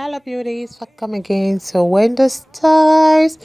Hello beauties, welcome again. So Wendy Styles,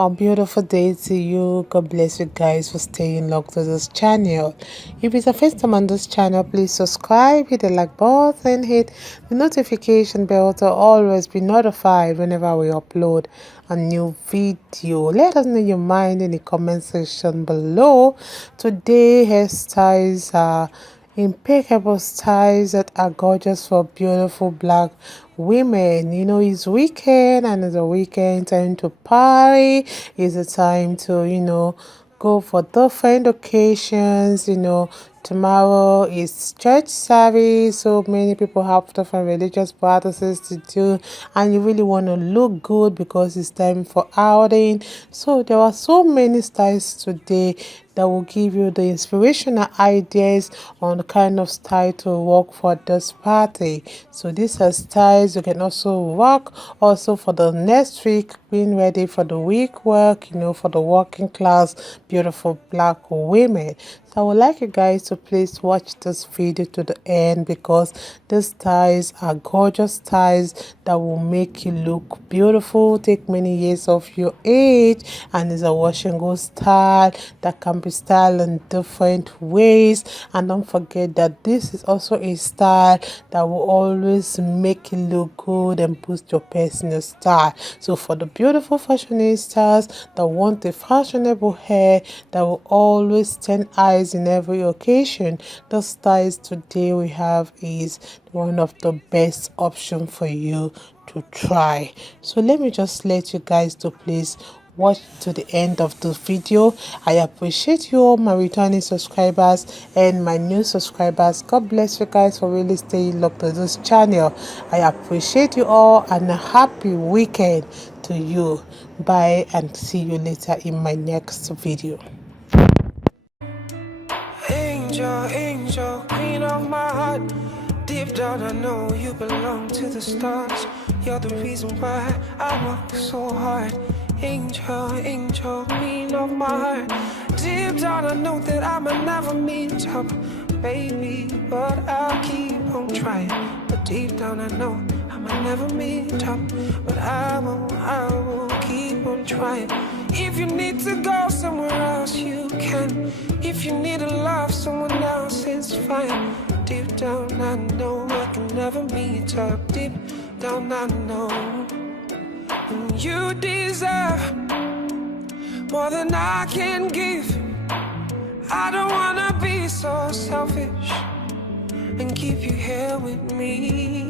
a beautiful day to you. God bless you guys for staying locked to this channel. If it's the first time on this channel, please subscribe, hit the like button, hit the notification bell to always be notified whenever we upload a new video. Let us know your mind in the comment section below. Today hairstyles are impeccable styles that are gorgeous for beautiful black women. You know, it's weekend and it's a weekend time to party. It's a time to, go for different occasions. Tomorrow is church service, so many people have different religious practices to do, and you really want to look good because it's time for outing. So there are so many styles today that will give you the inspirational ideas on the kind of style to work for this party. So these are styles you can also work also for the next week, being ready for the week work, for the working class beautiful black women. So I would like you guys to please watch this video to the end because these styles are gorgeous styles that will make you look beautiful, take many years of your age, and is a wash and go style that can be styled in different ways. And don't forget that this is also a style that will always make you look good and boost your personal style. So for the beautiful fashionistas that want a fashionable hair that will always turn eyes in every occasion, the styles today we have is one of the best option for you to try. So let me just let you guys to please watch to the end of the video. I appreciate you all, my returning subscribers and my new subscribers. God bless you guys for really staying locked to this channel. I appreciate you all and a happy weekend to you. Bye and see you later in my next video. Angel, angel, queen of my heart. Deep down I know you belong to the stars. You're the reason why I work so hard. Angel, angel, queen of my heart. Deep down I know that I might never meet up, baby, but I'll keep on trying. But deep down I know I might never meet up, but I will keep on trying. If you need to go somewhere else, you can. If you need to love someone else, it's fine. Deep down I know I can never meet up. Deep down I know you deserve more than I can give. I don't wanna be so selfish and keep you here with me.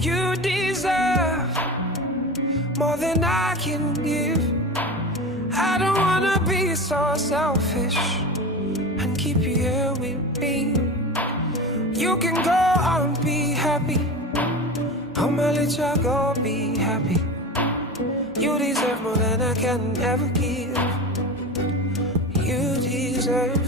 You deserve more than I can give. I don't wanna be so selfish and keep you here with me. You can go and be happy. I'ma let you go be happy. You deserve more than I can ever give. You deserve.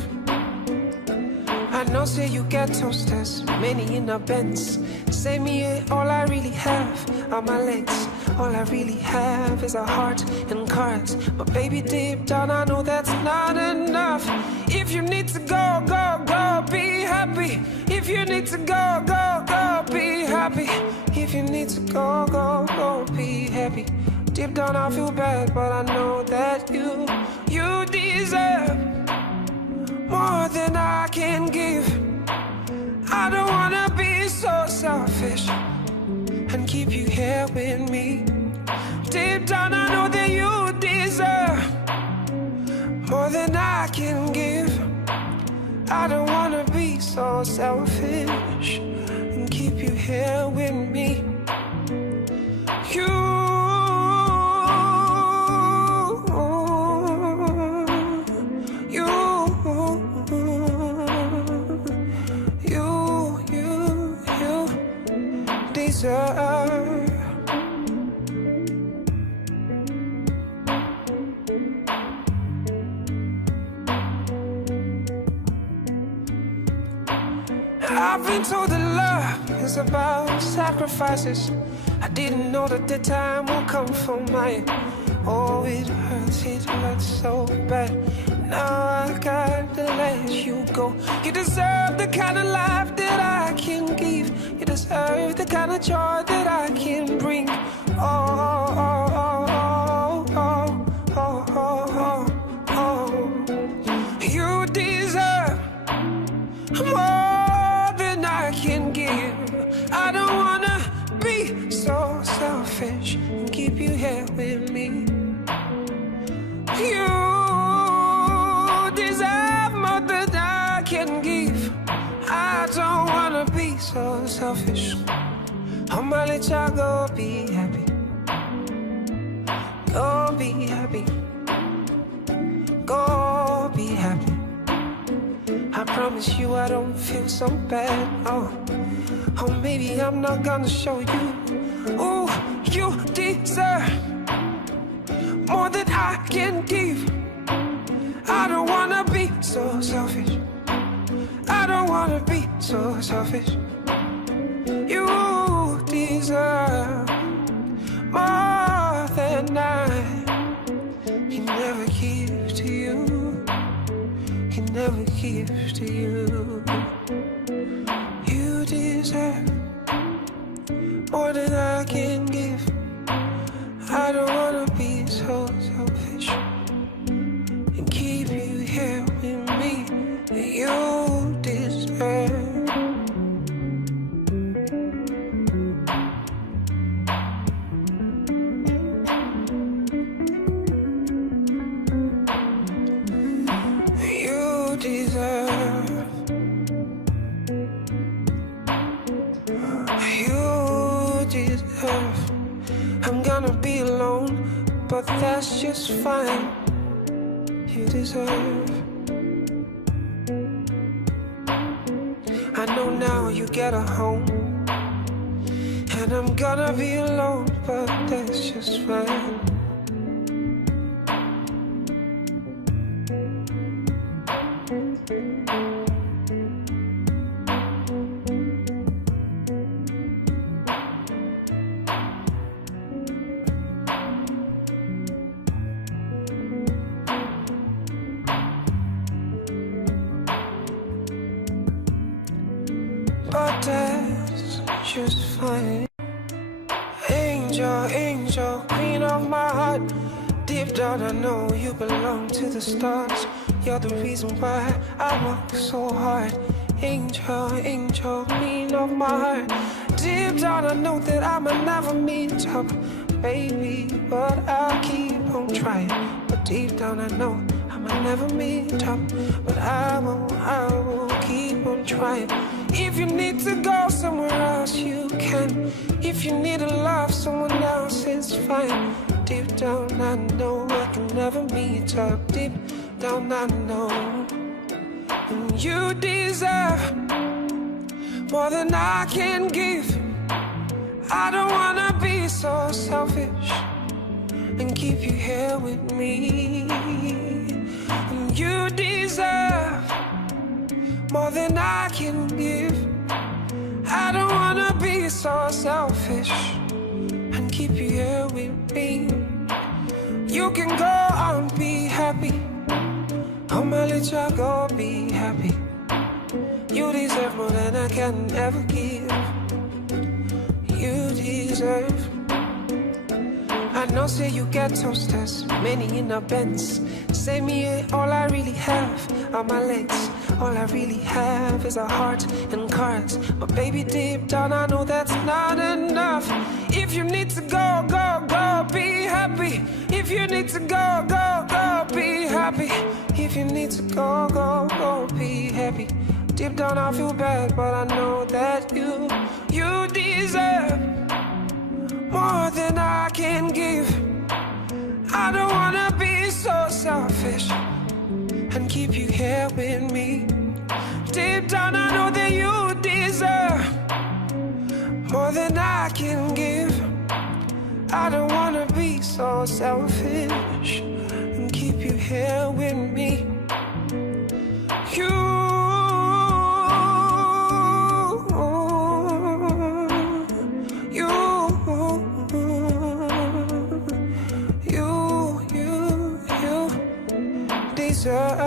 I know say you get toasters, many in a Benz. Say me all I really have are my legs. All I really have is a heart and cards. But baby, deep down I know that's not enough. If you need to go, go, go, be happy. If you need to go, go, go, be happy. If you need to go, go, go, be happy. Deep down I feel bad, but I know that you deserve more than I can give. I don't wanna be so selfish and keep you here with me. Deep down I know that you deserve more than I can give. I don't wanna be so selfish and keep you here with me. I've been told that love is about sacrifices. I didn't know that the time will come for mine. Oh, it hurts so bad Now I got to let you go. You deserve the kind of life that I can give. You deserve the kind of joy that I can bring. Oh, oh, oh, oh, oh, oh, oh, oh. You deserve more than I can give. I don't wanna be so selfish and keep you here with me. You deserve more than I can give. I don't wanna be so selfish. I'ma let y'all go be happy. Go be happy. Go be happy. I promise you I don't feel so bad. Oh, maybe I'm not gonna show you. Oh, you deserve more than I can give. I don't wanna be so selfish. I don't wanna be so selfish. You deserve more than I can never give to you. Can never give to you. You deserve more than I can give. I don't wanna be so selfish and keep you here with me. You deserve. You deserve. You deserve. I'm gonna be alone, but that's just fine. You deserve. I know now you get a home, and I'm gonna be alone, but that's just fine. But that's just fine. Angel, angel, queen of my heart. Deep down I know you belong to the stars. You're the reason why I work so hard. Angel, angel, queen of my heart. Deep down I know that I'ma never meet up, baby, but I'll keep on trying. But deep down I know I'ma never meet up, but I will keep on trying. If you need to go somewhere else, you can. If you need to love someone else, it's fine. Deep down I know I can never meet up. Deep down I know. And you deserve more than I can give. I don't wanna be so selfish and keep you here with me. And you deserve more than I can give. I don't wanna be so selfish and keep you here with me. You can go on, be happy. I'ma let y'all go, be happy. You deserve more than I can ever give. You deserve. I know, say you get toasters, many in a Benz. Say me, all I really have are my legs. All I really have is a heart and cards. But baby, deep down I know that's not enough. If you need to go, go, go, be happy. If you need to go, go, go, be happy. If you need to go, go, go, be happy. Deep down I feel bad, but I know that you deserve more than I can give. I don't wanna be so selfish and keep you here with me. Deep down I know that you deserve more than I can give. I don't wanna be so selfish and keep you here with me. You deserve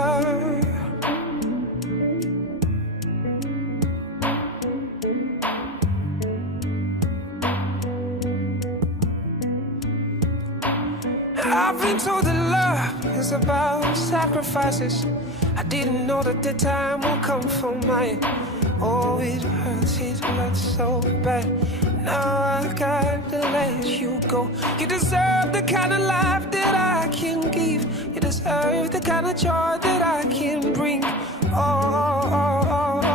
I've been told that love is about sacrifices. I didn't know that the time will come for mine. Oh, it hurts so bad. Now I gotta let you go. You deserve the kind of life that I can give. You deserve the kind of joy that I can bring. Oh, oh, oh, oh.